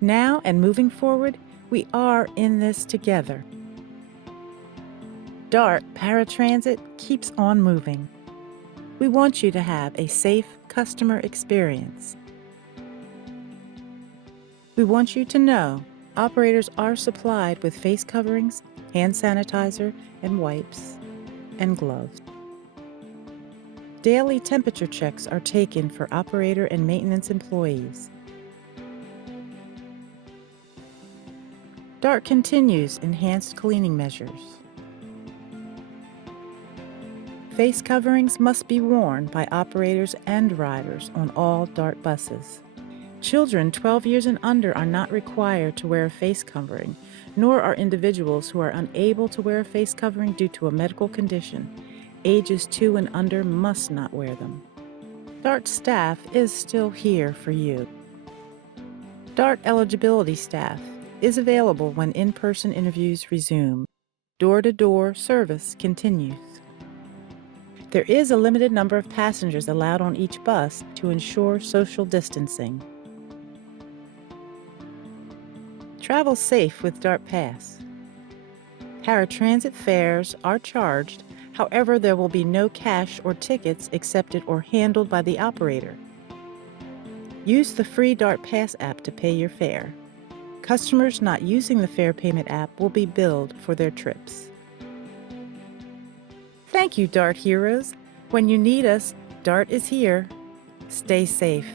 Now and moving forward, we are in this together. DART Paratransit keeps on moving. We want you to have a safe customer experience. We want you to know operators are supplied with face coverings, hand sanitizer and wipes, and gloves. Daily temperature checks are taken for operator and maintenance employees. DART continues enhanced cleaning measures. Face coverings must be worn by operators and riders on all DART buses. Children 12 years and under are not required to wear a face covering, nor are individuals who are unable to wear a face covering due to a medical condition. Ages 2 and under must not wear them. DART staff is still here for you. DART eligibility staff is available when in-person interviews resume. Door-to-door service continues. There is a limited number of passengers allowed on each bus to ensure social distancing. Travel safe with DART Pass. Paratransit fares are charged, however, there will be no cash or tickets accepted or handled by the operator. Use the free DART Pass app to pay your fare. Customers not using the fare payment app will be billed for their trips. Thank you, DART heroes. When you need us, DART is here. Stay safe.